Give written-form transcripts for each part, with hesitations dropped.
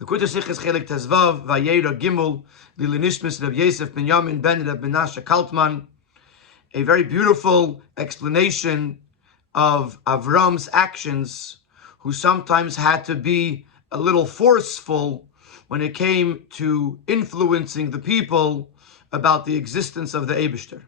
The Kutashich is Chelek Tezvav, Vayera Gimel, Lilinishmis Reb Yosef Ben Yamin Ben Reb Menashe Kaltman. A very beautiful explanation of Avram's actions, who sometimes had to be a little forceful when it came to influencing the people about the existence of the Eibishter.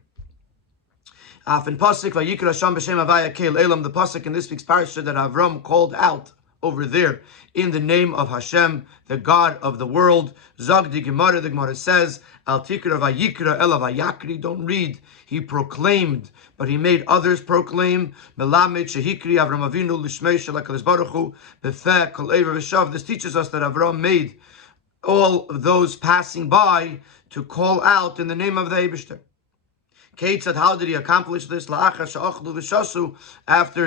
In Pasuk, Vayikra Hashem b'Shem Havaya Kel Elam, the Pasuk in this week's parasha that Avram called out over there in the name of Hashem, the God of the world. Zog the Gemara says, Al Tikra Vayikra Ela Vayakri, don't read, he proclaimed, but he made others proclaim. Melamed Shehikri Avram Avinu Lishmei Shalakadosh Baruch Hu Befeh Kol Ever V'Shav. This teaches us that Avram made all of those passing by to call out in the name of the Eibishter. Kate said, how did he accomplish this? After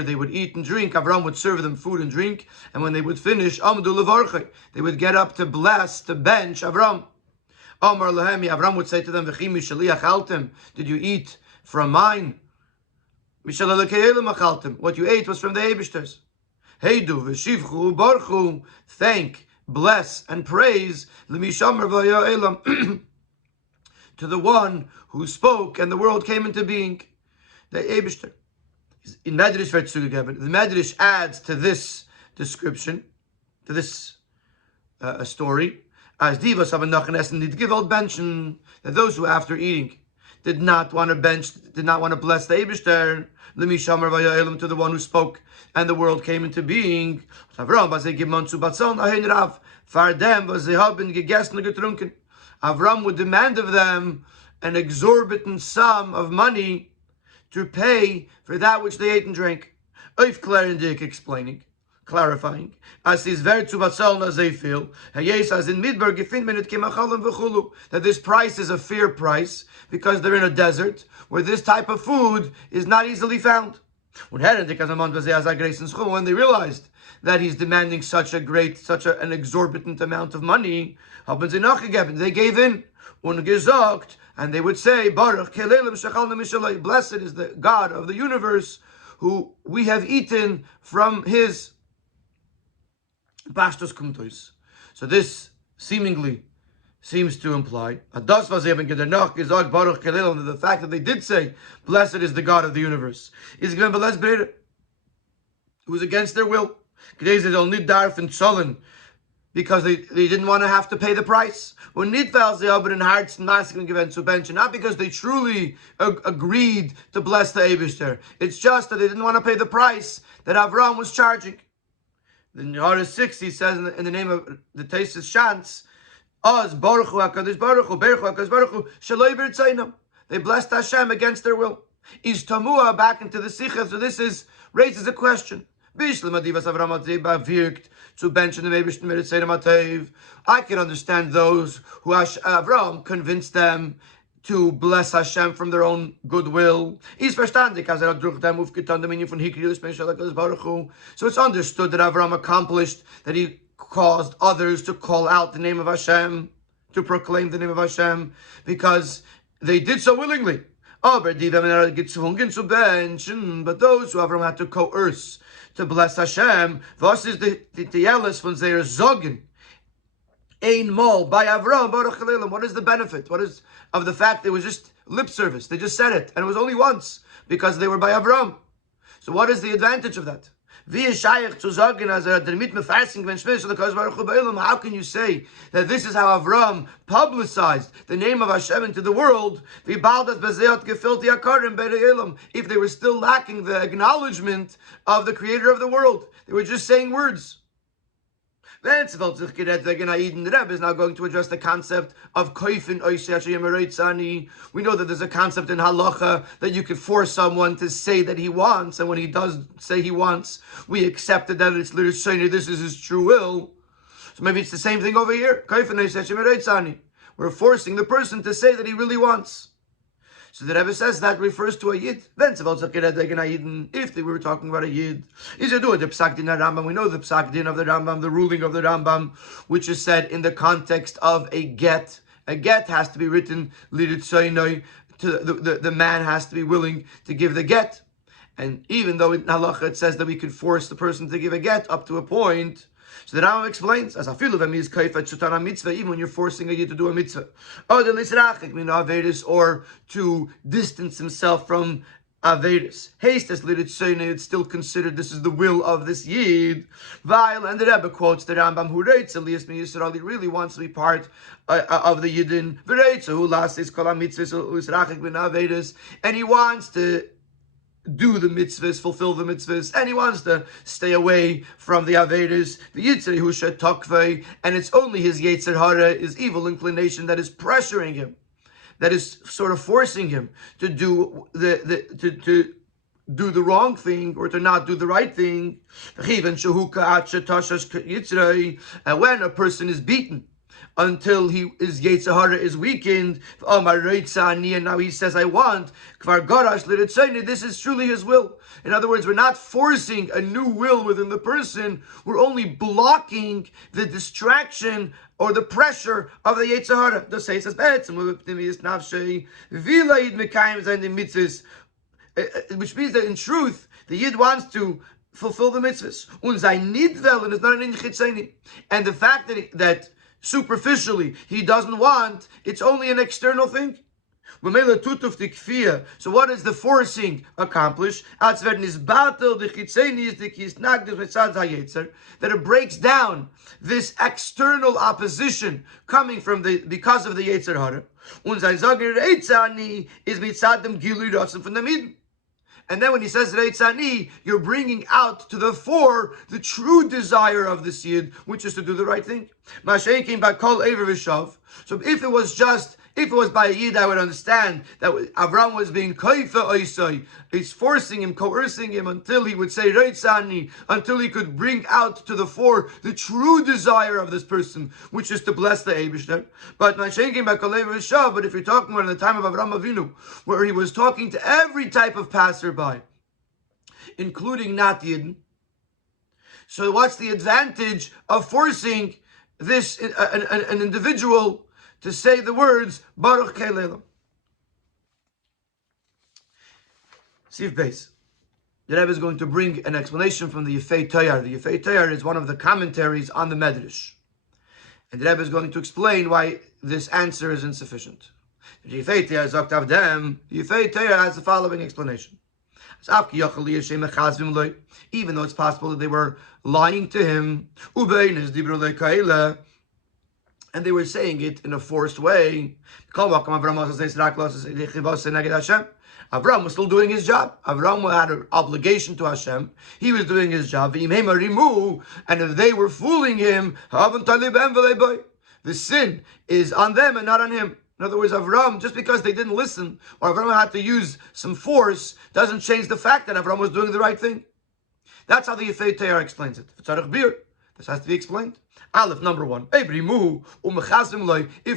they would eat and drink, Avram would serve them food and drink, and when they would finish, they would get up to bless, to bench Avram. Avram would say to them, did you eat from mine? What you ate was from the Eibishters. Thank, bless, and praise to the one who spoke and the world came into being, the Eibishter. In Medrash wird zugegeben. The Medrash adds to this description, to this story, as divas haben nach essen nicht gewollt benchen, that those who after eating did not want to bench, did not want to bless the Eibishter, Lemi Shamar Vayaelam, to the one who spoke and the world came into being. Avram was gemann zu batzon ahin rav, for them was they haben gegessen und getrunken. Avram would demand of them an exorbitant sum of money to pay for that which they ate and drank. Oif Clarendik explaining, clarifying, as is ver zu batzal as they feel, hayes as in Midbar gefin minute kemachalim v'chulu, that this price is a fair price because they're in a desert where this type of food is not easily found. When they realized that he's demanding such an exorbitant amount of money, they gave in, and they would say, Baruch blessed is the God of the universe, who we have eaten from his pashtos kumtos. So this seemingly seems to imply the fact that they did say, blessed is the God of the universe, is it was against their will, because they didn't want to have to pay the price. Not because they truly agreed to bless the Eibishter. It's just that they didn't want to pay the price that Avram was charging. In Gourarie 6, he says in the name of the Teisus Shantz, they blessed Hashem against their will. Is Tamua back into the Sikha, so this raises a question. I can understand those who Avram convinced them to bless Hashem from their own goodwill. So it's understood that Avram accomplished, that he caused others to call out the name of Hashem, to proclaim the name of Hashem, because they did so willingly. But those who Avram had to coerce to bless Hashem, was is the Tielis von Zeir Zogen Ein Mol by Avram Baruch Halelim. What is the benefit? What is of the fact it was just lip service? They just said it, and it was only once because they were by Avram. So what is the advantage of that? How can you say that this is how Avram publicized the name of Hashem into the world if they were still lacking the acknowledgement of the creator of the world? They were just saying words. The Rebbe is now going to address the concept of koifin oisei. We know that there's a concept in halacha that you could force someone to say that he wants, and when he does say he wants, we accept that it's literally this is his true will. So maybe it's the same thing over here. Koifin oisei. We're forcing the person to say that he really wants. So the Rebbe says that refers to a Yid. If they were talking about a Yid, is it the Psak Din Rambam? We know the Psak Din of the Rambam, the ruling of the Rambam, which is said in the context of a get. A get has to be written liritzoinoi. The man has to be willing to give the get. And even though in halacha it says that we could force the person to give a get up to a point, So the Rambam explains, as afilu v'miz kaifat shutana mitzvah, even when you're forcing a yid to do a mitzvah, or to distance himself from Averis. Haste as Liditzene, it's still considered this is the will of this Yid. While, and the Rebbe quotes the Rambam, who writes, Elias Mi Yisrael, he really wants to be part of the Yidin. Who last is Kol HaMitzvahs, Ben Averis, and he wants to do the mitzvahs, fulfill the mitzvahs, and he wants to stay away from the Averis. And it's only his Yetzer Hara, his evil inclination, that is pressuring him, that is sort of forcing him to do to do the wrong thing or to not do the right thing. And when a person is beaten until his Yetzer Hara is weakened, and now he says, I want, this is truly his will. In other words, we're not forcing a new will within the person, we're only blocking the distraction or the pressure of the Yetzer Hara. The say says, which means that in truth, the Yid wants to fulfill the mitzvahs. And the fact that superficially he doesn't want, it's only an external thing. So what does the forcing accomplish? That it breaks down this external opposition coming from because of the Yetzer Hara. And then when he says Reitzani, you're bringing out to the fore the true desire of the Yid, which is to do the right thing. Moshe came by Kol Ever V'Shav. So if it was by a Yid, I would understand that Avram was being Kaifa Oisai. He's forcing him, coercing him until he would say Reitzani, until he could bring out to the fore the true desire of this person, which is to bless the Eibishter. But Moshe came by Kol Ever V'Shav. But if you're talking about in the time of Avram Avinu, where he was talking to every type of passerby, including not Yidden, so what's the advantage of forcing this an individual to say the words Baruch Keilelam? Sif Beis. The Rebbe is going to bring an explanation from the Yefei Tayar. The Yefei Tayar is one of the commentaries on the Medrash. And the Rebbe is going to explain why this answer is insufficient. The Yefei Tayar has the following explanation. Even though it's possible that they were lying to him, and they were saying it in a forced way, Avram was still doing his job. Avram had an obligation to Hashem. He was doing his job. And if they were fooling him, the sin is on them and not on him. In other words, Avram, just because they didn't listen, or Avram had to use some force, doesn't change the fact that Avram was doing the right thing. That's how the Yefei Tayar explains it. This has to be explained. Aleph, number one. If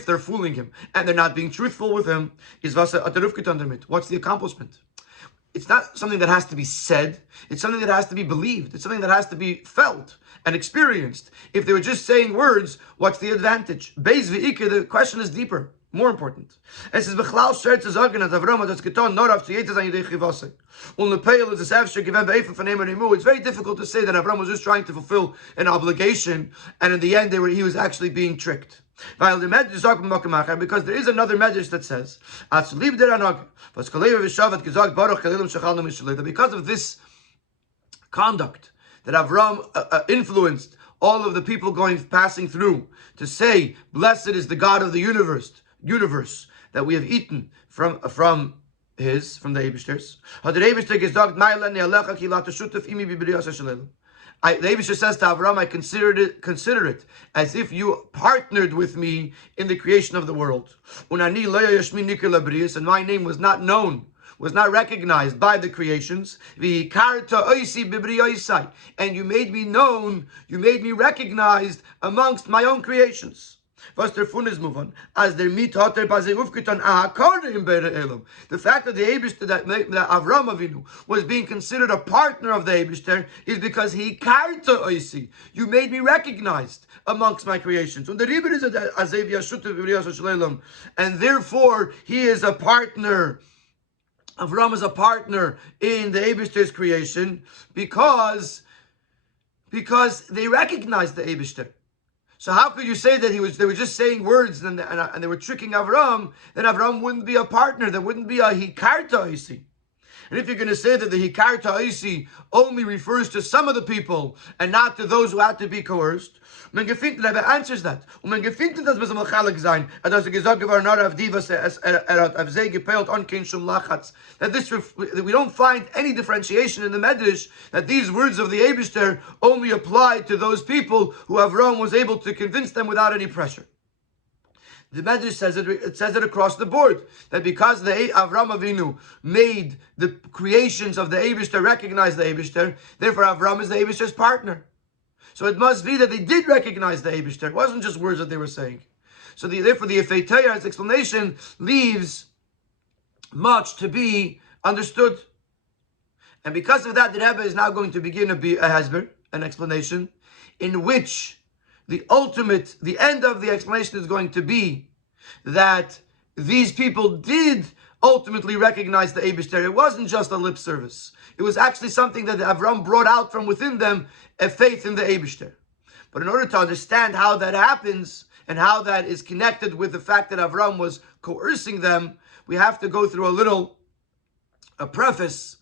they're fooling him and they're not being truthful with him, what's the accomplishment? It's not something that has to be said. It's something that has to be believed. It's something that has to be felt and experienced. If they were just saying words, what's the advantage? The question is deeper. More important. Es ist bechlal schwer zu sagen, dass Avram hat das getan, nur auf zu jedes an Yidei Chivase. Und Lepeil ist es efscher gewinnt bei Eifen von ihm und Imu. It's very difficult to say that Avram was just trying to fulfill an obligation, and in the end he was actually being tricked. Weil the Medrash sagt because there is another Medrash that says, Als lieb der Anag, was Kalev V'Shav hat gesagt, Baruch Kalilim Shechalnu Mishalei, that because of this conduct that Avram influenced all of the people passing through to say, blessed is the God of the universe that we have eaten from the Eibishters. The Eibishter says to Avram, I consider it as if you partnered with me in the creation of the world. And my name was not known, was not recognized by the creations. And you made me known, you made me recognized amongst my own creations. Was der Funes move on as der mit hat bei sich aufgetan in Elam. The fact that the Eibishter that Avram Avinu was being considered a partner of the Eibishter is because he karta oisi. You made me recognized amongst my creations. And the Rebbe is and therefore he is a partner. Avram is a partner in the Eibishter's creation because because they recognized the Eibishter. So how could you say that they were just saying words and they were tricking Avram? Then Avram wouldn't be a partner. There wouldn't be a hikarta isi. And if you're going to say that the hikarta isi only refers to some of the people and not to those who had to be coerced, man gefindt, the Rebbe answers that. Man gefindt, dass wir so malchalik sein, dass gesagt geworden hat, auf sie gepeilt on kein shum lachatz. That we don't find any differentiation in the Medrash that these words of the Eibishter only apply to those people who Avram was able to convince them without any pressure. The Medrash says it says it across the board, that because the Avram Avinu made the creations of the Eibishter recognize the Eibishter, therefore Avram is the Eibishter's partner. So it must be that they did recognize the Eibishter. It wasn't just words that they were saying. So therefore the Yefei Torah's explanation leaves much to be understood. And because of that, the Rebbe is now going to begin a hesber, an explanation, in which the end of the explanation is going to be that these people did ultimately recognize the Eibishter. It wasn't just a lip service. It was actually something that Avram brought out from within them, a faith in the Eibishter. But in order to understand how that happens and how that is connected with the fact that Avram was coercing them, we have to go through a preface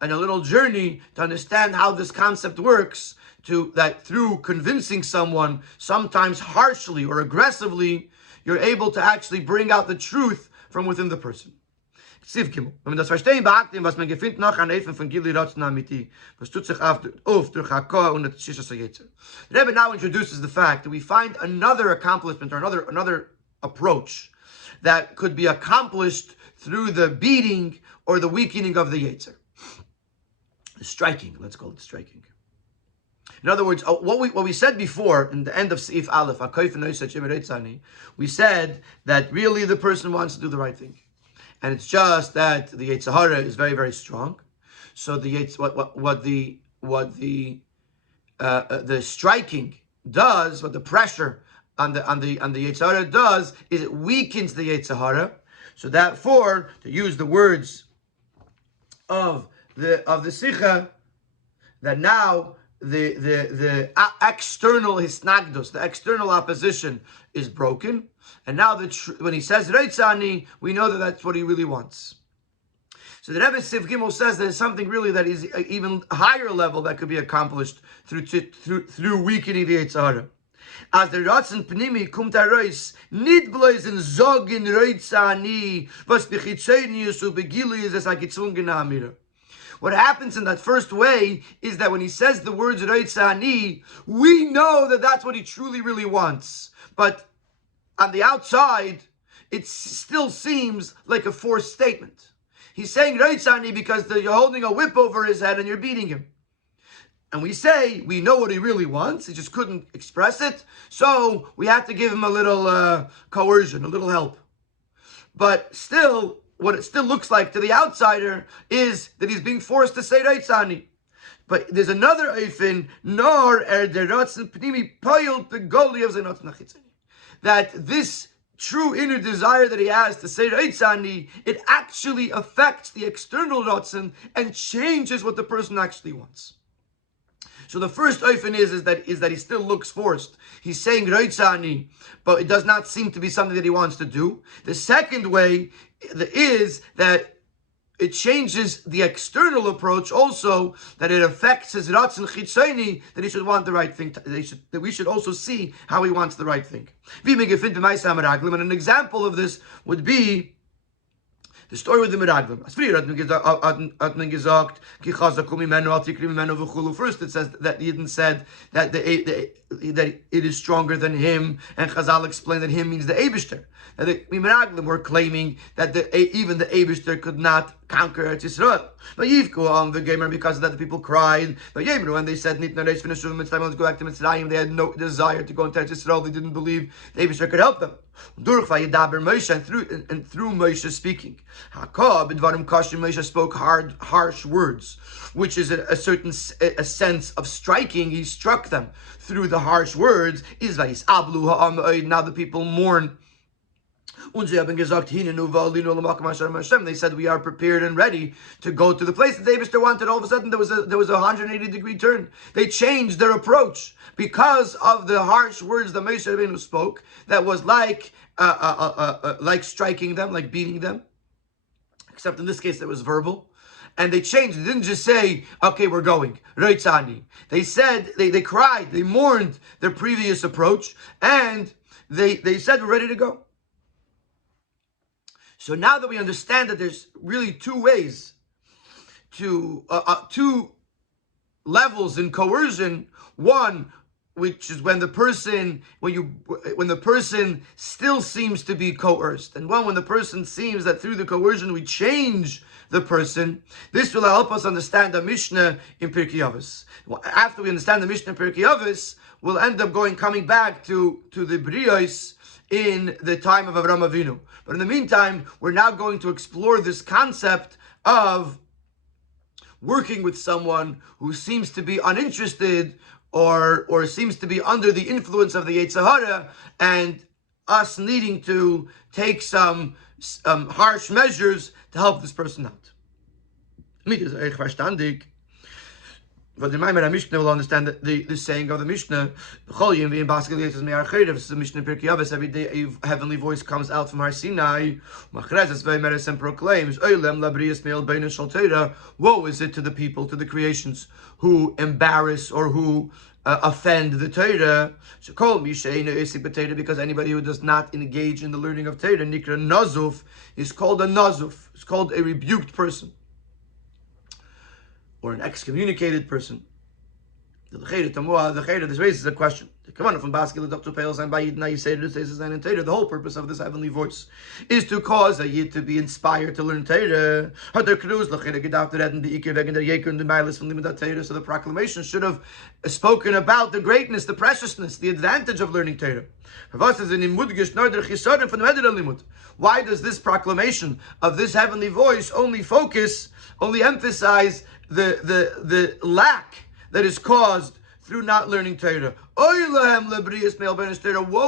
and a little journey to understand how this concept works, that through convincing someone, sometimes harshly or aggressively, you're able to actually bring out the truth from within the person. Siv Gimel. Wenn man das verstehen beachtet, was man gefindt nach an Eifen von Gili Ratzon Amiti, was tut sich auf durch Hakor und das Shishas HaYetzer. The Rebbe now introduces the fact that we find another accomplishment or another approach that could be accomplished through the beating or the weakening of the Yetzer. The striking, let's call it striking. In other words, what we said before in the end of Seif Aleph, we said that really the person wants to do the right thing, and it's just that the Yetzer Hara is very, very strong. So the striking does, what the pressure on the Yetzer Hara does, is it weakens the Yetzer Hara. So therefore, to use the words of the Sikha, that now the external hisnagdos, the external opposition is broken, and now when he says Reitzani, we know that that's what he really wants. So the Rebbe Siv Gimel says there's something really that is even higher level that could be accomplished through weakening the Yetzer Hara. As the Ratzon Pnimi kumt heraus, nit bloß in Zogen Reitzani, was bechitzenius u begilu is es a gezwungene Amira. What happens in that first way is that when he says the words Reitzani, we know that that's what he truly, really wants. But on the outside, it still seems like a forced statement. He's saying Reitzani because you're holding a whip over his head and you're beating him. And we say, we know what he really wants, he just couldn't express it, so we have to give him a little coercion, a little help. But still, what it still looks like to the outsider is that he's being forced to say Reitzani. But there's another eifin, nor der Ratzon Pnimi poyel begoli of Zeinot Nachitzani. That this true inner desire that he has to say Reitzani, it actually affects the external Ratzon and changes what the person actually wants. So the first eifin is that he still looks forced. He's saying Reitzani, but it does not seem to be something that he wants to do. The second way is that it changes the external approach also, that it affects his Ratzon Chitzoni, that he should want the right thing, that we should also see how he wants the right thing. And an example of this would be the story with the Meraglim. First it says that Yidden said that that it is stronger than him, and Chazal explained that him means the Eibishter. That the Meraglim were claiming that even the Eibishter could not conquer Eretz Yisrael. But Yivku on the gamer, because of that the people cried. But Yebru, when they said let's go back to Mitzrayim, they had no desire to go into Eretz Yisrael. They didn't believe the Eibishter could help them. Durch Vayedaber Moshe, and through Moshe speaking. Hakah b'dvarim kashim, Moshe spoke harsh words, which is a sense of striking. He struck them through the harsh words. Is vayis ablu ha'am. Now the people mourn. They said we are prepared and ready to go to the place that the Eibishter wanted. All of a sudden there was a 180-degree turn. They changed their approach because of the harsh words that Moshe Rabbeinu spoke. That was like striking them, like beating them. Except in this case it was verbal. And they changed. They didn't just say, okay, we're going. Reitzani. They said, they cried, they mourned their previous approach, and they said, we're ready to go. So now that we understand that there's really two ways, two levels in coercion. One, which is when the person still seems to be coerced, and one when the person seems that through the coercion we change the person. This will help us understand the Mishnah in Pirkei Avos. After we understand the Mishnah in Pirkei Avos, we'll end up coming back to the Brios in the time of Avraham Avinu. But in the meantime, we're now going to explore this concept of working with someone who seems to be uninterested or seems to be under the influence of the Yetzer Hara, and us needing to take some harsh measures to help this person out. But the Mishnah will understand the saying of the Mishnah. The Mishnah Pirkei Avos, every day a heavenly voice comes out from Har Sinai, and proclaims, woe is it to the people, to the creations, who embarrass or who offend the Torah. Because anybody who does not engage in the learning of Torah, Nikra Nazuf, is called a Nazuf. It's called a rebuked person, or an excommunicated person. This raises a question. The whole purpose of this heavenly voice is to cause a yid to be inspired to learn Torah. So the proclamation should have spoken about the greatness, the preciousness, the advantage of learning Torah. Why does this proclamation of this heavenly voice only emphasize the lack that is caused through not learning Torah? Woe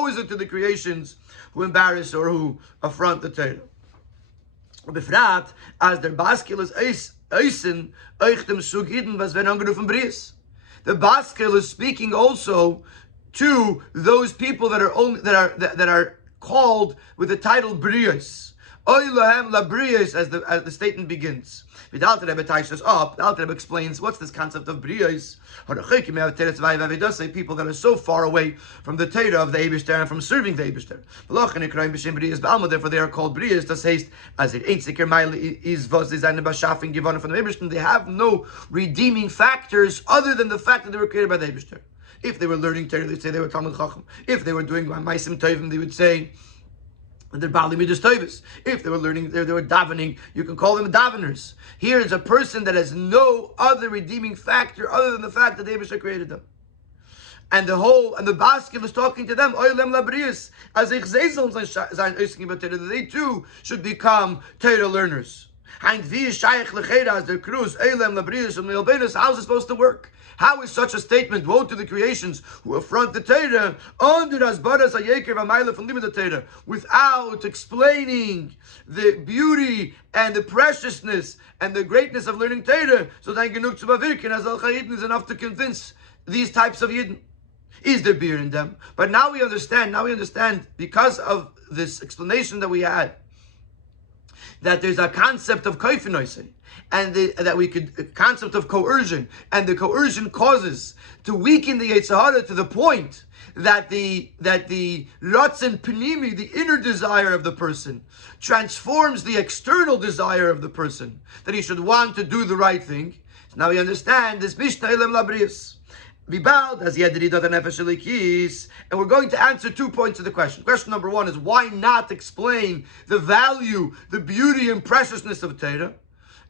is it to the creations who embarrass or who affront the Torah. Befrat, as their baskel is eisen, euch sugiden was wenn angerufen bries. The baskel is speaking also to those people that are called with the title brios. Oilahem labrios, as the statement begins. The Alter Rebbe ties us up. The Alter Rebbe explains what's this concept of brios. People that are so far away from the Torah of the Eibishter and from serving the Eibishter. Therefore they are called brios. Das heißt, as it ain't sicher is was is eine Beschaffung gewonnen from the Eibishter. They have no redeeming factors other than the fact that they were created by the Eibishter. If they were learning Torah, they'd say they were Talmud Chacham. If they were doing Maisim Tovim, they would say they're Bali Midas Tovis. If they were learning, they were davening, you can call them daveners. Here is a person that has no other redeeming factor other than the fact that the Eibishter created them. And the basket is talking to them, Oilem Labrius, as they too should become Torah learners. How is it supposed to work? How is such a statement, woe to the creations who affront the Torah, without explaining the beauty and the preciousness and the greatness of learning Torah? So is enough to convince these types of Yidden. Is there beer in them? But now we understand, because of this explanation that we had, that there's a concept of koifenoisei, and a concept of coercion, and the coercion causes to weaken the Yetzer Hara to the point that the ratzon pnimi, the inner desire of the person, transforms the external desire of the person, that he should want to do the right thing. So now we understand this Mishnah Elem Labrius. And we're going to answer 2 points of the question. Question number one is, why not explain the value, the beauty and preciousness of Torah?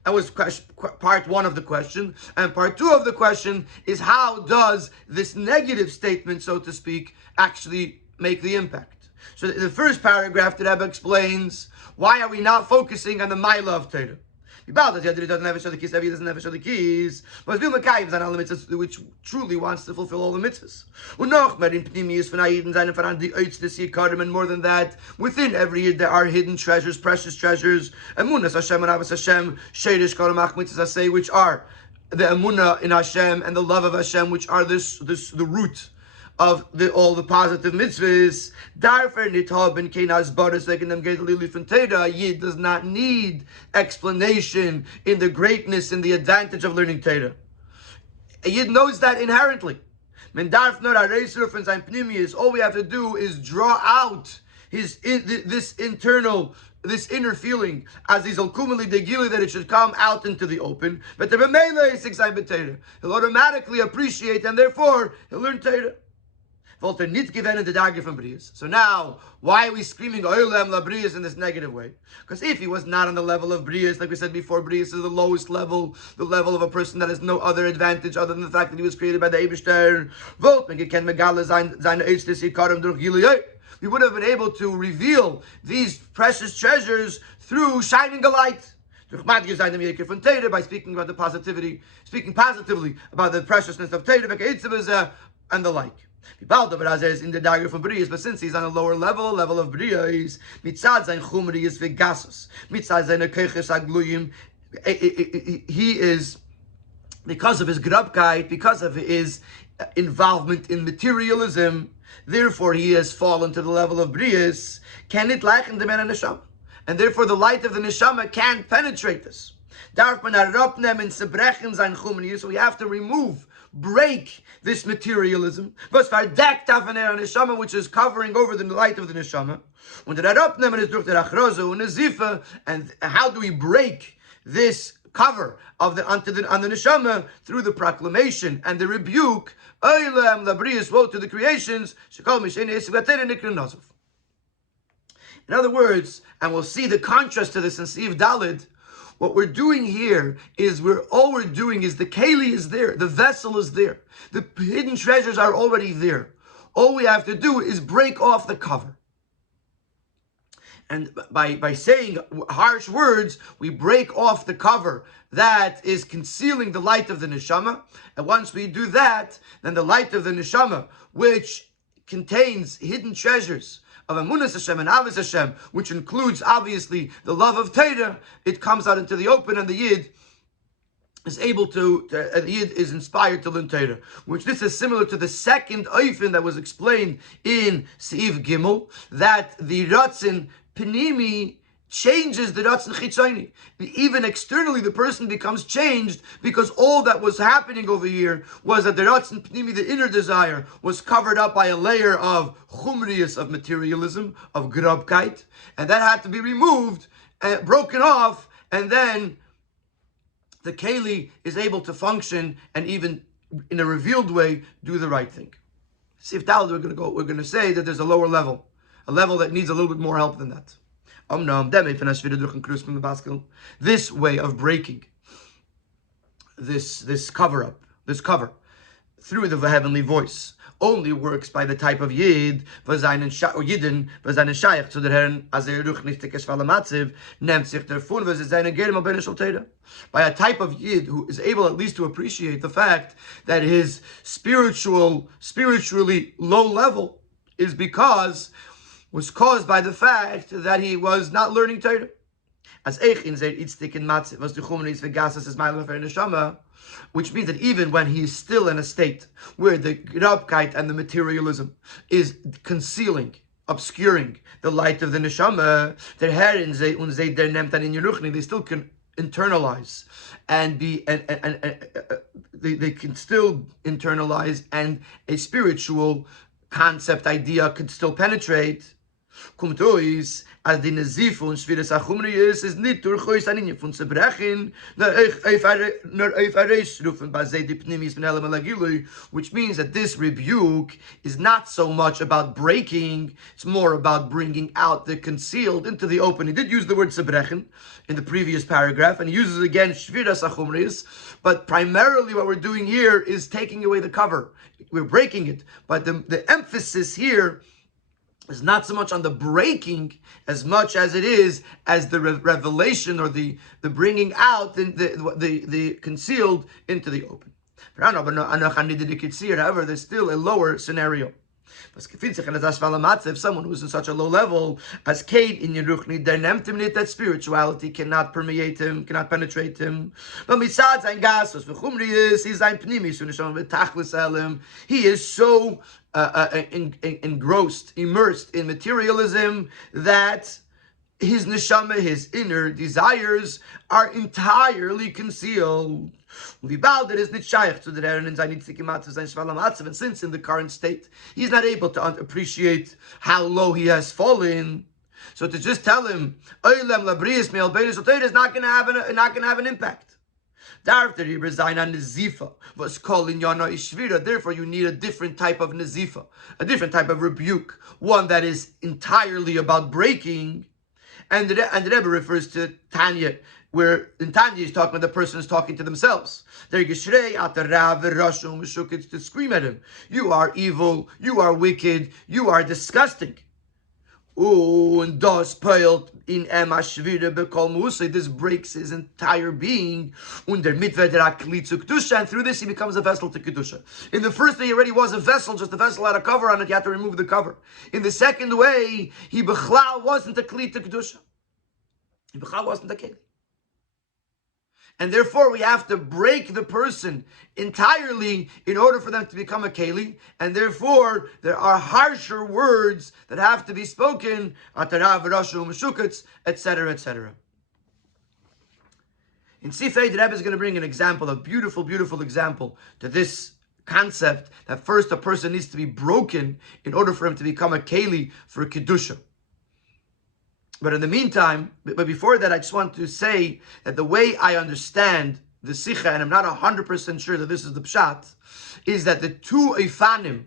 That was part one of the question. And part two of the question is, how does this negative statement, so to speak, actually make the impact? So the first paragraph, the Rebbe explains, why are we not focusing on the Maila of Torah? Which truly wants to fulfill all the mitzvahs. And more than that, within every yid there are hidden treasures, precious treasures, emunas Hashem and avos Hashem, sheidish kolamach mitzvahs say, which are the emunah in Hashem and the love of Hashem, which are the root of all the positive mitzvahs. Yid does not need explanation in the greatness and the advantage of learning Torah. A Yid knows that inherently. All we have to do is draw out this inner feeling as he's that it should come out into the open. But the he'll automatically appreciate, and therefore he'll learn Torah. So now, why are we screaming Oilem la Brias in this negative way? Because if he was not on the level of Brias, like we said before, Brias is the lowest level, the level of a person that has no other advantage other than the fact that he was created by the Eibishter. We would have been able to reveal these precious treasures through shining a light. By speaking about the positivity, speaking positively about the preciousness of Torah and the like. In the diagram from Brias, but since he's on a lower level of Brias, he is, because of his grabkeit, because of his involvement in materialism, therefore he has fallen to the level of Brias. Can it lachen the man and neshama? And therefore the light of the neshama can't penetrate this. So we have to break this materialism, which is covering over the light of the neshama. And how do we break this cover of the neshama? Through the proclamation and the rebuke. Woe to the creations. In other words, and we'll see the contrast to this in Siv Dalid. What we're doing here is the keli is there, the vessel is there, the hidden treasures are already there. All we have to do is break off the cover. And by saying harsh words, we break off the cover that is concealing the light of the neshama. And once we do that, then the light of the neshama, which contains hidden treasures of Emunas Hashem and Avos Hashem, which includes obviously the love of Torah, it comes out into the open, and the Yid is able the Yid is inspired to learn Torah. Which this is similar to the second oifen that was explained in Seif Gimel, that the Ratzin Pnimi changes the Ratzin Chitzoni. Even externally, the person becomes changed, because all that was happening over here was that the Ratzin Pnimi, the inner desire, was covered up by a layer of chumrius, of materialism, of grabkeit, and that had to be removed and broken off, and then the keli is able to function and even in a revealed way do the right thing. Sif Daled, we're going to say that there's a lower level, a level that needs a little bit more help than that. This way of breaking this cover through the heavenly voice only works by the type of Yid or Yidden shaykh zu der Herren, as ruch nicht matziv nimmt sich davon, was ist seine Gerem ben shel Torah. By a type of Yid who is able at least to appreciate the fact that his spiritually low level was caused by the fact that he was not learning Torah. As Eichin Zer Itztik in Matziv, was the Chumanis Vegasas is Ma'al Mefer Neshama, which means that even when he is still in a state where the grabkeit and the materialism is concealing, obscuring the light of the neshama, their Herren und they der nemt an in Yeruchni, they still can internalize and they can still internalize, and a spiritual concept idea could still penetrate. As the Nazif und Shviras Achumri is nicht durch Chois Aninje von Zerbrechen, which means that this rebuke is not so much about breaking, it's more about bringing out the concealed into the open. He did use the word Zerbrechen in the previous paragraph, and he uses again Shviras Achumri, but primarily what we're doing here is taking away the cover. We're breaking it, but the emphasis here is not so much on the breaking as much as it is as the revelation or the bringing out the concealed into the open. However, there's still a lower scenario. If someone who's in such a low level as Kate in Yeruchni, that spirituality cannot permeate him, cannot penetrate him. But besides ein Gasos v'chumrius, he's ein Pnimis, he is so engrossed, immersed in materialism that his neshama, his inner desires, are entirely concealed. And since in the current state he's not able to appreciate how low he has fallen, so to just tell him is not going to have an impact. Therefore, you need a different type of nazifa, a different type of rebuke, one that is entirely about breaking. And the Rebbe refers to Tanya, where in Tanya he's talking when the person is talking to themselves. It's to scream at him, you are evil, you are wicked, you are disgusting. Und das peilt in Shvira bekol Moshe. This breaks his entire being. Und der Mitwe der Akli zu Kedusha, and through this he becomes a vessel to Kedusha. In the first way, he already was a vessel, just the vessel had a cover on it. You had to remove the cover. In the second way, he bechlal wasn't a Kli to Kedusha. He bechlal wasn't a Kli. And therefore, we have to break the person entirely in order for them to become a keli. And therefore, there are harsher words that have to be spoken, etc., etc. In Sifei, the Rebbe is going to bring an example, a beautiful, beautiful example to this concept that first a person needs to be broken in order for him to become a keli for a kedusha. But in the meantime, but before that, I just want to say that the way I understand the Sikha, and I'm not 100% sure that this is the Pshat, is that the two Eifanim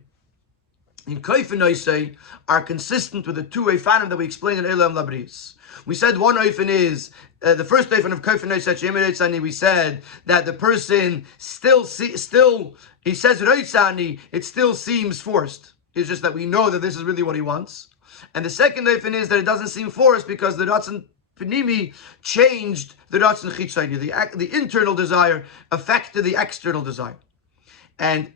in Koifenoisei are consistent with the two Eifanim that we explained in Elam Labris. We said one Eifan is, the first Eifan of Koifenoisei, we said that the person still, he says Reitzani, it still seems forced. It's just that we know that this is really what he wants. And the second Eifan is that it doesn't seem forced because the Ratzon Pnimi changed the Ratzon Chitzayni. The internal desire affected the external desire. And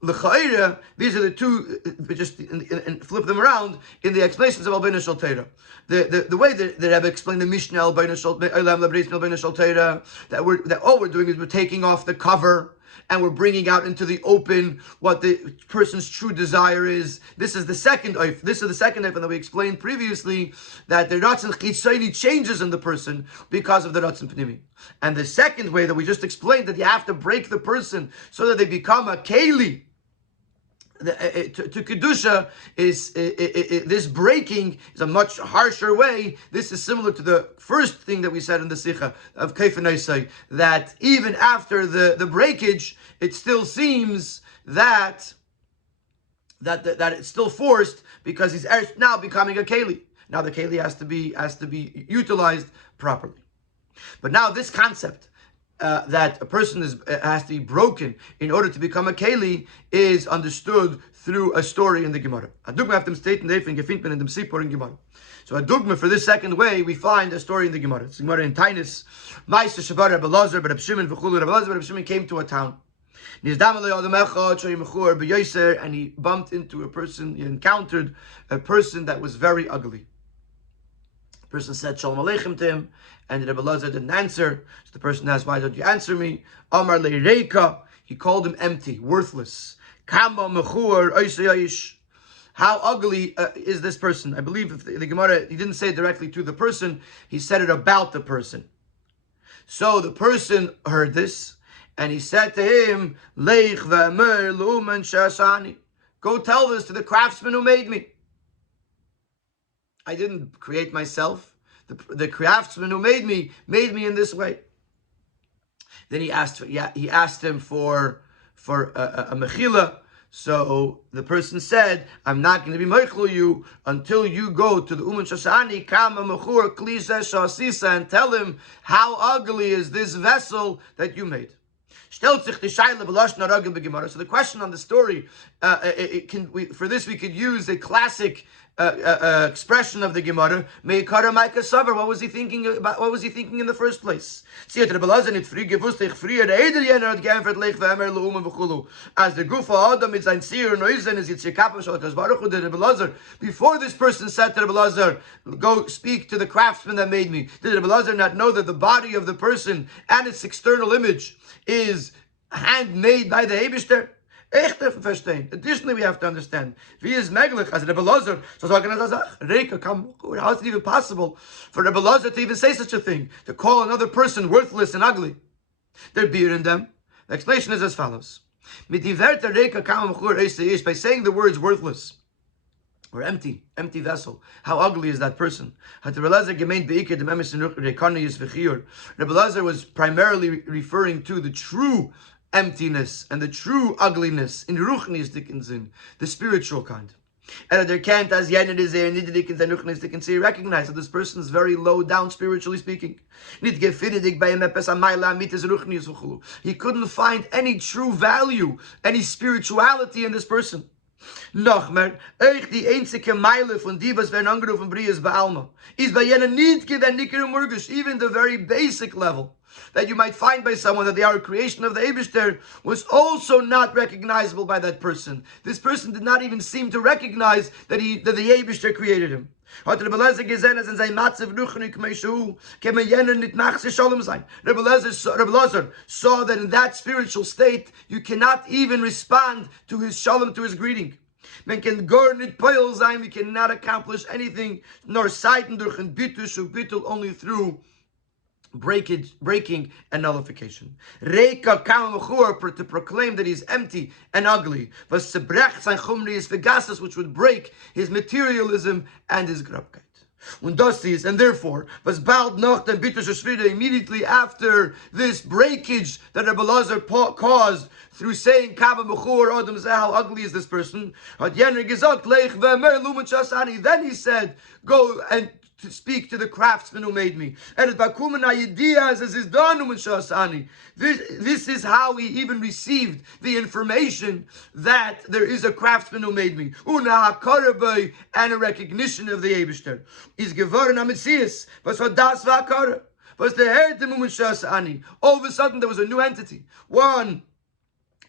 L'cha'ira, these are the two, just and flip them around in the explanations of Albeinu Shel Torah. The way that Rebbe explained the Mishnah Albeinu Shel Torah, that all we're doing is we're taking off the cover and we're bringing out into the open what the person's true desire is. This is the second oif. This is the second oif, and that we explained previously that the Ratzon Chitzayni changes in the person because of the Ratzon Pnimi. And the second way that we just explained, that you have to break the person so that they become a keli to Kedusha, is this breaking is a much harsher way. This is similar to the first thing that we said in the Sikha of Keifenaisai, that even after the breakage, it still seems that it's still forced because he's now becoming a Keli. Now the Keli has to be utilized properly. But now this concept that a person has to be broken in order to become a keli is understood through a story in the Gemara. A dogma of them state in the Gefindt in the Sipur in Gemara. So a dogma for this second way, we find a story in the Gemara. It's Gemara in Tainus. Ma'aser Shabbat Rabbi Lazar, but Rabbi Shimon v'chulu Rabbi Shimon came to a town. And he bumped into a person. He encountered a person that was very ugly. The person said Shalom Aleichem to him, and Rabbi Lazar didn't answer. So the person asked, why don't you answer me? Amar le'reika. He called him empty, worthless. Kama mechur oisayaish. How ugly is this person? I believe if the Gemara, he didn't say it directly to the person, he said it about the person. So the person heard this, and he said to him, Leich v'amer l'uman shasani. Go tell this to the craftsman who made me. I didn't create myself. The craftsman who made me in this way. Then he asked him for a mechila. So the person said, I'm not going to be meichel you until you go to the Uman Shashani, Kama Mechur, Klisa Shasisa, and tell him how ugly is this vessel that you made. So the question on the story, for this we could use a classic expression of the Gemara. What was he thinking about? What was he thinking in the first place? As the Gufa Adam is ein Sir Neusen is Yitzchak Baruch Hu the Rebbe Lazar. Before this person said to Rebbe Lazar, "Go speak to the craftsman that made me," did Rebbe Lazar not know that the body of the person and its external image is handmade by the Eibishter? Additionally, we have to understand, how is it even possible for Rebbe Lazar to even say such a thing, to call another person worthless and ugly? There's beer in them. The explanation is as follows: by saying the words worthless or empty vessel, how ugly is that person? Rebbe Lazar was primarily referring to the true emptiness and the true ugliness in ruchnis dikinsin, the spiritual kind. And there can't as recognize that this person is very low down spiritually speaking. He couldn't find any true value, any spirituality in this person. Noch mehr, euch die einzige Meile von die, was werden angerufen Brias Baalma, is bei jenen nicht gewinn Nicker Murgisch, even the very basic level that you might find by someone that they are a creation of the Eibishter was also not recognizable by that person. This person did not even seem to recognize that the Eibishter created him. Rebbe Lazar saw that in that spiritual state you cannot even respond to his shalom, to his greeting. We cannot accomplish anything, nor sighten durch ein Bittul, only through breaking and nullification. Reika to proclaim that he is empty and ugly. Which would break his materialism and his grabkeit. And therefore, immediately after this breakage that Rebbe Lazar caused through saying, how ugly is this person? Then he said, go and to speak to the craftsman who made me. And this is how he even received the information that there is a craftsman who made me. And a recognition of the Eibishter. All of a sudden there was a new entity. One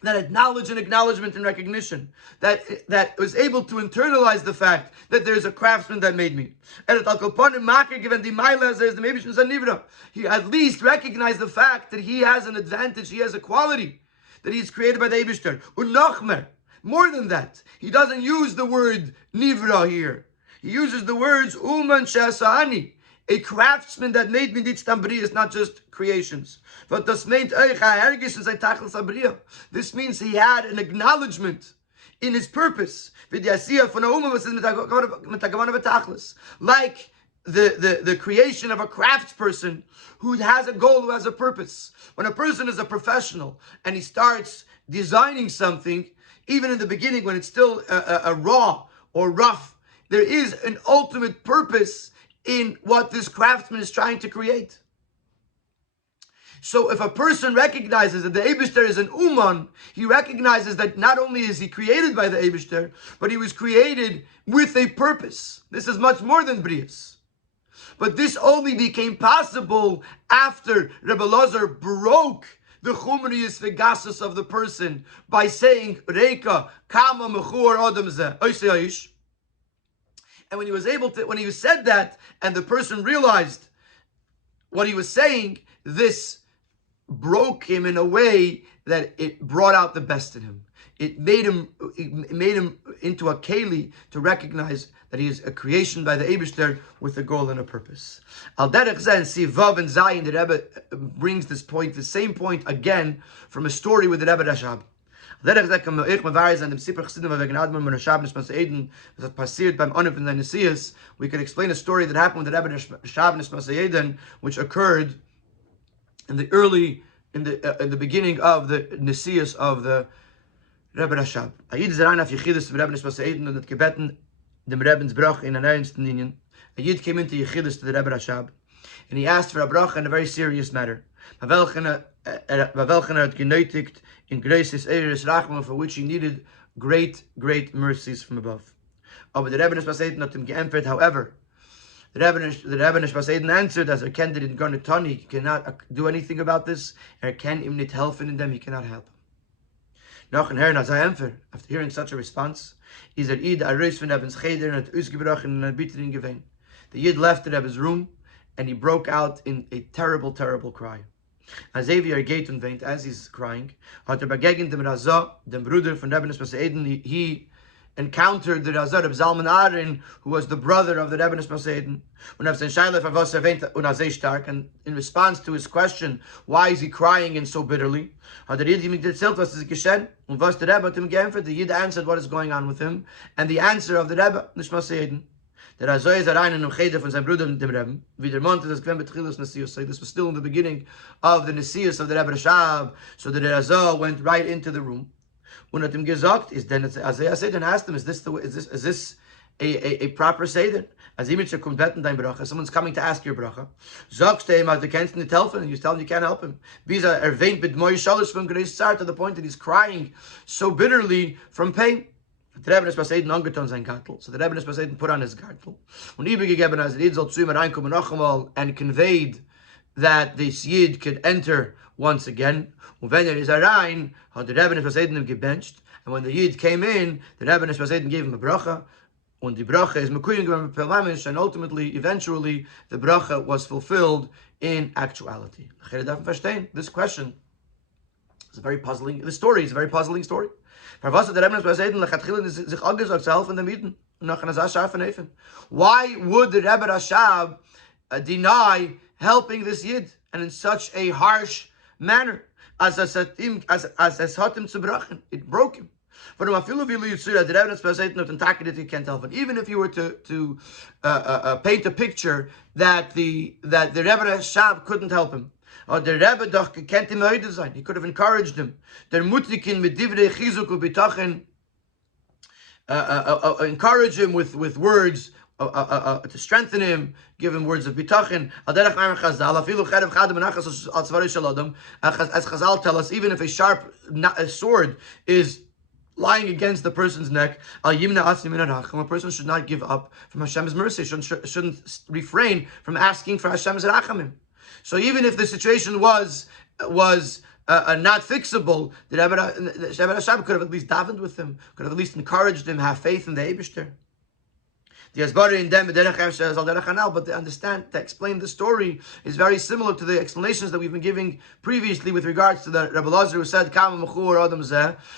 that had knowledge and acknowledgement and recognition, that was able to internalize the fact that there's a craftsman that made me. He at least recognized the fact that he has an advantage, he has a quality, that he's created by the Eibishter. More than that, he doesn't use the word nivra here. He uses the words uman shasani. A craftsman that made me is not just creations. But this means he had an acknowledgement in his purpose. Like the creation of a craftsperson who has a goal, who has a purpose. When a person is a professional and he starts designing something, even in the beginning when it's still a raw or rough, there is an ultimate purpose in what this craftsman is trying to create. So if a person recognizes that the Eibishter is an Uman, he recognizes that not only is he created by the Eibishter, but he was created with a purpose. This is much more than Brias. But this only became possible after Rebbe Lazar broke the chumriyus vegasus of the person by saying, Reika, Kama Mechur Adam Zeh, Oisei Aish. And when he said that, and the person realized what he was saying, this broke him in a way that it brought out the best in him. It made him into a keli to recognize that he is a creation by the Eibishter with a goal and a purpose. Al derech zeh, and see Vav and Zayin, the Rebbe brings this point, the same point again, from a story with the Rebbe Rashab. We could explain a story that happened with the Rebbe Rashab, which occurred in the beginning of the Nesias of the Rebbe Rashab. A Yid came into Yechidus to the Rebbe Rashab, and he asked for a bracha in a very serious matter. in graces eres rachman, for which he needed great mercies from above. Aber der Rebbe Nishbaseden hat ihm geantwortet, however, the Rebbe Nishbaseden answered as a candidate in Garnetani, he cannot do anything about this, can him nicht helfen in them, he cannot help. Nach and as I answer, after hearing such a response, is that Id arose from Rebbe's cheder and usgebrochen and bittering gewein. The Yid left the Rebbe's room and he broke out in a terrible cry. As Xavier geht und weint, as he's crying, hat begegnet dem Razah, dem Bruder von Rebbe Nishbaseden, he encountered the Razah of Zalman Arin, who was the brother of the Rebbe Nishbaseden, and in response to his question, why is he crying and so bitterly, the Yid answered what is going on with him, and the answer of the Rebbe Nishbaseden, der Razah ist rein in dem Cheder von seinem Bruder dem Rebbe. Wie der Monte das Gwen Betchilus Nesius. So this was still in the beginning of the Nesius of the Rebbe Rashab. So the Razah went right into the room. Und hat ihm gesagt, is then Isaiah said and asked him, is this a proper Seder? As image kommt beten dein bracha, someone's coming to ask your bracha. Sagst du ihm, du kannst nicht helfen, and you tell him you can't help him. Bisa erwähnt mit Moy Shalosh von Grace Zar, to the point that he's crying so bitterly from pain. The Rebbe Nishbaseden angetan sein Gartel. So the Rebbe Nishbaseden put on his Gartel. Und übergegeben, as Yid soll zu ihm reinkommen noch einmal, and conveyed that this Yid could enter once again. Und wenn is rein, hat the Rebbe Nishbaseden him gebenched. And when the Yid came in, the Rebbe Nishbaseden gave him a bracha. Und die bracha is mekuyim gewen pelamish, and ultimately, eventually, the bracha was fulfilled in actuality. This question is a very puzzling. The story is a very puzzling story. Why would the Rebbe Rashab deny helping this Yid, and in such a harsh manner? As Hatim zu brachen, it broke him. But you can't help it. Even if you were to paint a picture that the Rebbe Rashab couldn't help him, or the Rebbe doch kennt him heute sein. He could have encouraged him. Der Mutlikin mit divrei chizuk ubitachen, encourage him with words to strengthen him, give him words of bitachon. As Chazal tell us, even if a sharp sword is lying against the person's neck, a person should not give up from Hashem's mercy, shouldn't refrain from asking for Hashem's rachamim. So even if the situation was not fixable, the Rebbe Rashab could have at least davened with him, could have at least encouraged him, have faith in the Eibishter. The Asbari in them, but to explain the story is very similar to the explanations that we've been giving previously with regards to the Rebbe Lazar who said,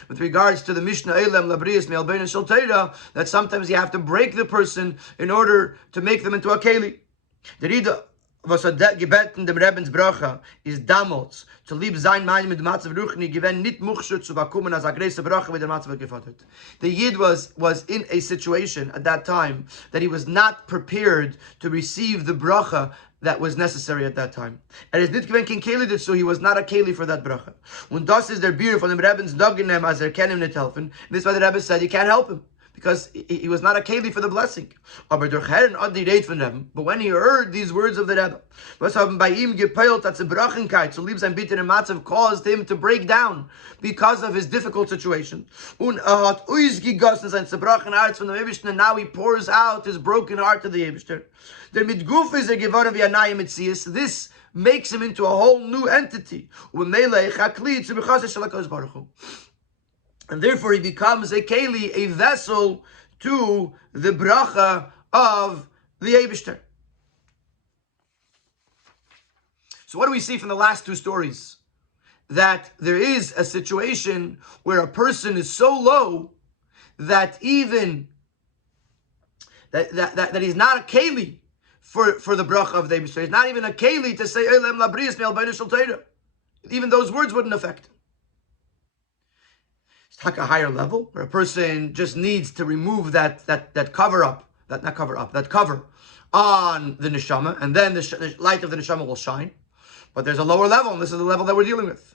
with regards to the Mishnah that sometimes you have to break the person in order to make them into a keli. The Rida was gebeten dem Rebbens bracha is damals to lieb sein mein mit matzav ruchni gewen nit muchshut zu bekommen as a große bracha mit der matzav gefatet. The Yid was in a situation at that time that he was not prepared to receive the bracha that was necessary at that time. And es nit gewen kein keli did, so he was not a keli for that bracha. Und das is der Bier von dem Rebbens doggenem as kennen nit helfen. This is why the Rebbe said you can't help him, because he was not a keli for the blessing. But when he heard these words of the Rebbe, caused him to break down because of his difficult situation. And now he pours out his broken heart to the Eibishter. This makes him into a whole new entity. And therefore he becomes a keli, a vessel to the bracha of the Eibishter. So what do we see from the last two stories? That there is a situation where a person is so low that even that he's not a keli for the bracha of the Eibishter. He's not even a keli to say even those words wouldn't affect him. It's a higher level where a person just needs to remove that cover on the neshama, and then the light of the neshama will shine. But there's a lower level, and this is the level that we're dealing with.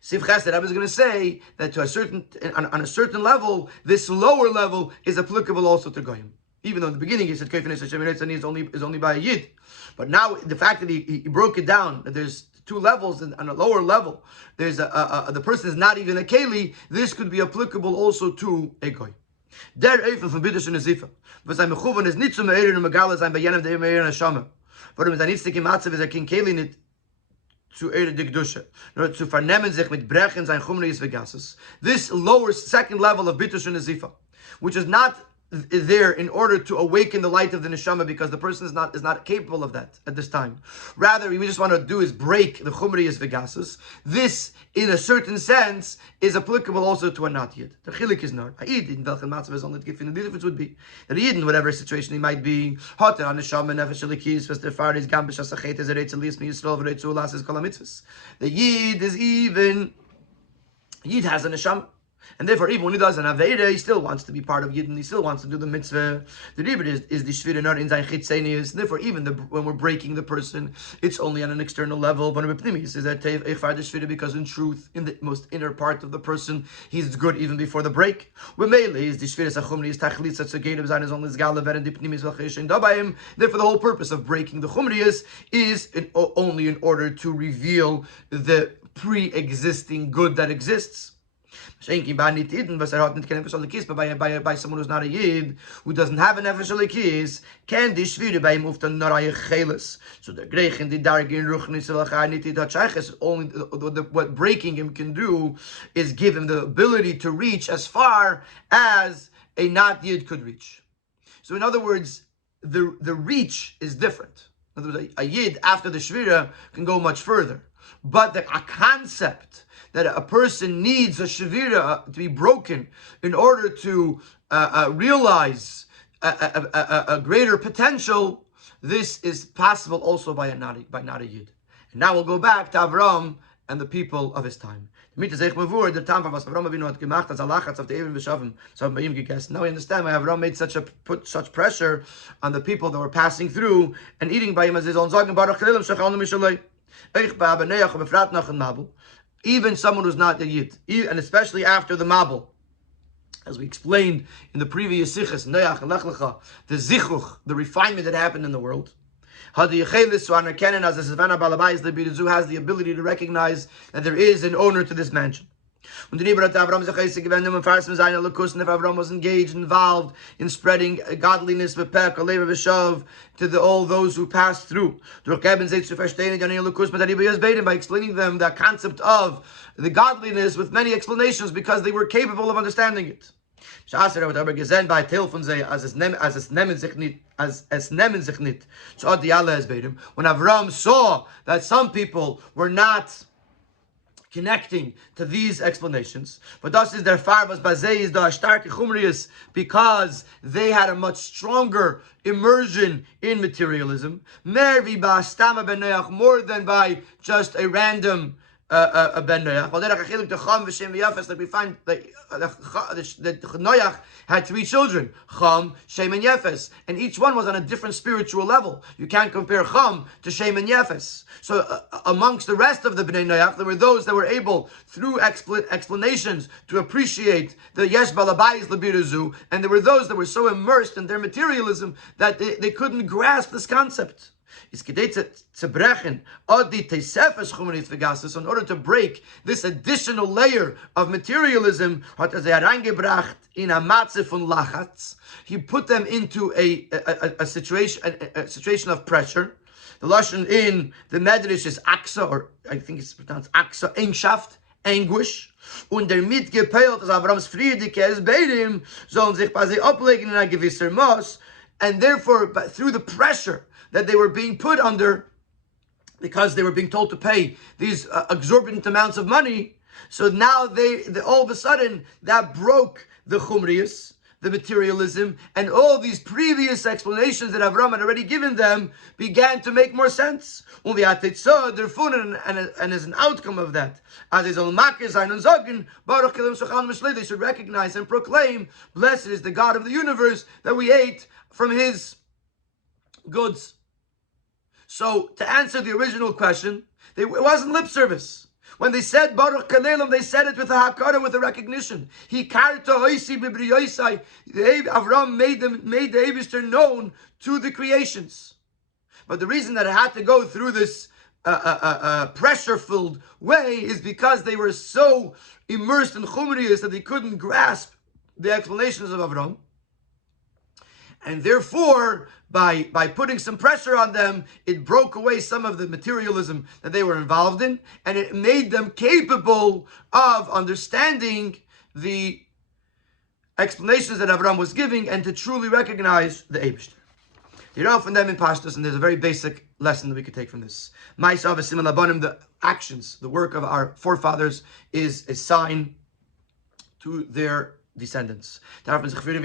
Sif Chesed, I was going to say that on a certain level, this lower level is applicable also to Goyim. Even though in the beginning he said Kefin is only by a Yid, but now the fact that he broke it down, that there's two levels, and on a lower level, there's the person is not even a keli. This could be applicable also to a goy. Der Eifen von Biddush und Zifa. Was ein Mechuven ist nicht zu Me'erin und Megala sein bei jenem der Me'erin Hashama. Warum ist ein Nitzig im Matze, wie kein Keli nicht zu Ere de Gdusha, nur zu vernehmen sich mit Brechen sein Chumriis Vegassus. This lower second level of Biddush and Zifa, which is not there in order to awaken the light of the neshama, because the person is not capable of that at this time. Rather, we just want to do is break the Chumriis Vegassus. This, in a certain sense, is applicable also to a not yid. The chilik is not. A yid in welchen matzav is only given. The difference would be that a yid, in whatever situation he might be, hotter on neshama nefesh elikis, was the faris gambish asachet is a reitz elis mi yisrael v'reitz ulas is kol mitzvahs. The yid is even. Yid has a neshama. And therefore, even when he does an Vayera, he still wants to be part of Yidden, he still wants to do the mitzvah. The Rebbe is the Shvira not in Zayin Chitzenius. Therefore, even when we're breaking the person, it's only on an external level. But is that because in truth, in the most inner part of the person, he's good even before the break. Therefore, the whole purpose of breaking the Chumriyas is only in order to reveal the pre-existing good that exists. By someone who's not a yid, who doesn't have an nefesh elikis, can the shvira by him uftan noraya cheles. So the grechen the dargin ruchnis elachaniti dachayches. Only what breaking him can do is give him the ability to reach as far as a not yid could reach. So in other words, the reach is different. In other words, a yid after the shvira can go much further, but a concept that a person needs a shavira to be broken in order to realize a greater potential, this is possible also by not a yid. And now we'll go back to Avram and the people of his time. Now we understand why Avram made put such pressure on the people that were passing through and eating by him as his own. Even someone who's not a yid, and especially after the mabul, as we explained in the previous sichas, Noach and Lech Lecha, the zichuch, the refinement that happened in the world. Has the ability to recognize that there is an owner to this mansion. If Avram was engaged, involved in spreading godliness to all those who passed through, by explaining them the concept of the godliness with many explanations, because they were capable of understanding it. So when Avram saw that some people were not connecting to these explanations, but thus is their farvas bazei the starke chumrius, because they had a much stronger immersion in materialism, mervi ba stama ben Noach, more than by just a random ben Noach. Like we find that Noach had three children, Cham, Shem, and Yefes, and each one was on a different spiritual level. You can't compare Cham to Shem and Yefes. So amongst the rest of the Bnei Noach, there were those that were able, through explanations, to appreciate the Yesh Balabayis Labirazu, and there were those that were so immersed in their materialism that they couldn't grasp this concept. So in order to break this additional layer of materialism, he put them into a situation of pressure. The lashon in the Medrash is aksa, or I think it's pronounced aksa, engshaft, anguish. Und der mitgepeilt, dass Avrams Friedeke es beidem sollen sich bei sie ablegen in einer gewisser Maß, and therefore, through the pressure that they were being put under, because they were being told to pay these exorbitant amounts of money, so now they all of a sudden that broke the chumrius, the materialism, and all these previous explanations that Avram had already given them began to make more sense. And as an outcome of that, they should recognize and proclaim, blessed is the God of the universe that we ate from his goods. So, to answer the original question, it wasn't lip service. When they said Baruch Kalelam, they said it with a hakara, with a recognition. He karta hoisi bibriyosai. Avram made the Eibishter known to the creations. But the reason that it had to go through this pressure-filled way is because they were so immersed in Chumriyus that they couldn't grasp the explanations of Avram. And therefore, by putting some pressure on them, it broke away some of the materialism that they were involved in, and it made them capable of understanding the explanations that Avram was giving and to truly recognize the Eibishter. You're from them in Pashtus, and there's a very basic lesson that we could take from this. The actions, the work of our forefathers is a sign to their descendants. We have to emulate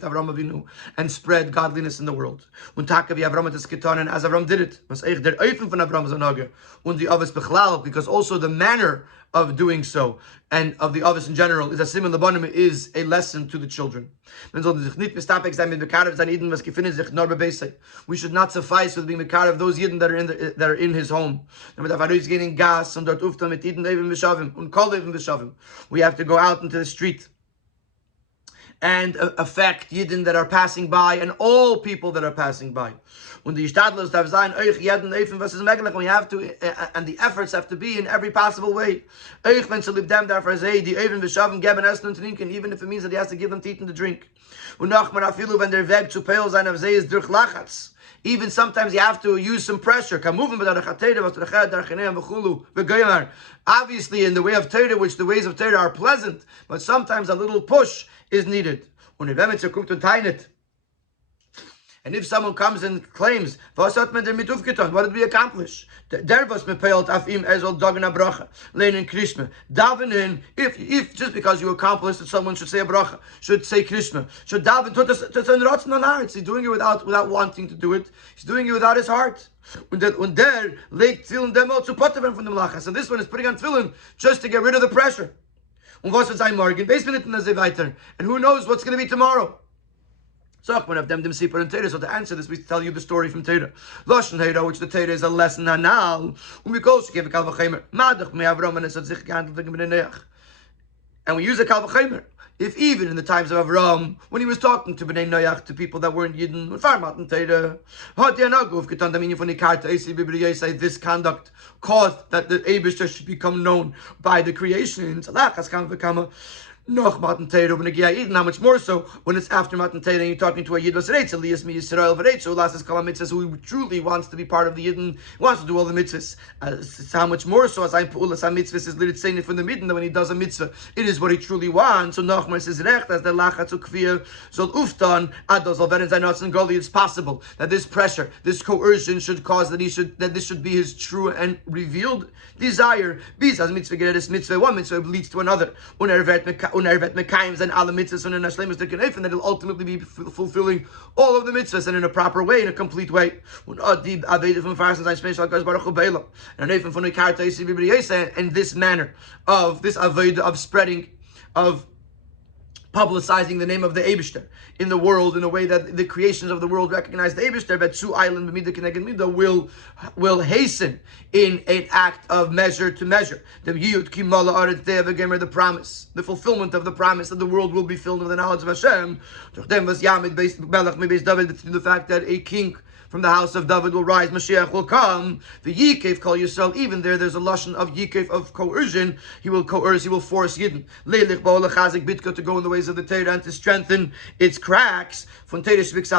Avram Avinu and spread godliness in the world. And as Avram did it, because also the manner of doing so and of the Avos in general is a lesson to the children. We should not suffice with being Mekar of those Yidden that are in his home. We have to go out into the street and affect Yidden that are passing by and all people that are passing by. And the efforts have to be in every possible way. Even if it means that he has to give them to eat and to drink. Even sometimes you have to use some pressure. Obviously, in the way of Torah, which the ways of Torah are pleasant, but sometimes a little push is needed. And if someone comes and claims, what did we accomplish? Davening, if just because you accomplished that someone should say a bracha, should say Krishma, should daven, he's doing it without wanting to do it. He's doing it without his heart. And this one is putting on tefillin just to get rid of the pressure. And who knows what's going to be tomorrow? So to answer this, we tell you the story from Torah. Lashon Torah, which the Torah is a lesson now. And we use a kal v'chemer. If even in the times of Avram, when he was talking to Bnei Noach, to people that weren't Yidden, this conduct caused that the Eibishter should become known by the creation. How much more so when it's after Matan Torah and you're talking to a Yid who truly wants to be part of the Yidden, wants to do all the mitzvahs. How much more so as I'm Pu'ulas HaMitzvahs is literally saying it from the Midden that when he does a mitzvah, it is what he truly wants. So Nachman says recht as the lachatz ukvir zol uftan ados alveren zayin goli. It's possible that this pressure, this coercion should cause that this should be his true and revealed desire. Because mitzvah geredes mitzvah, one mitzvah leads to another. And that it'll ultimately be fulfilling all of the mitzvahs and in a proper way, in a complete way. And this manner of this avodah of spreading, of publicizing the name of the Eibishter in the world in a way that the creations of the world recognize the Eibishter, that Su Island will hasten in an act of measure to measure. The promise, the fulfillment of the promise that the world will be filled with the knowledge of Hashem. Through the fact that a king from the house of David will rise, Mashiach will come. The Yikev Kol Yisrael, even there's a lashon of Yikev, of coercion. He will coerce, he will force Yidden to go in the ways of the Torah and to strengthen its cracks. Through the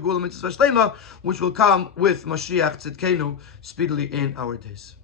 Gula Mitzvah Shlema, which will come with Mashiach Tzidkenu speedily in our days.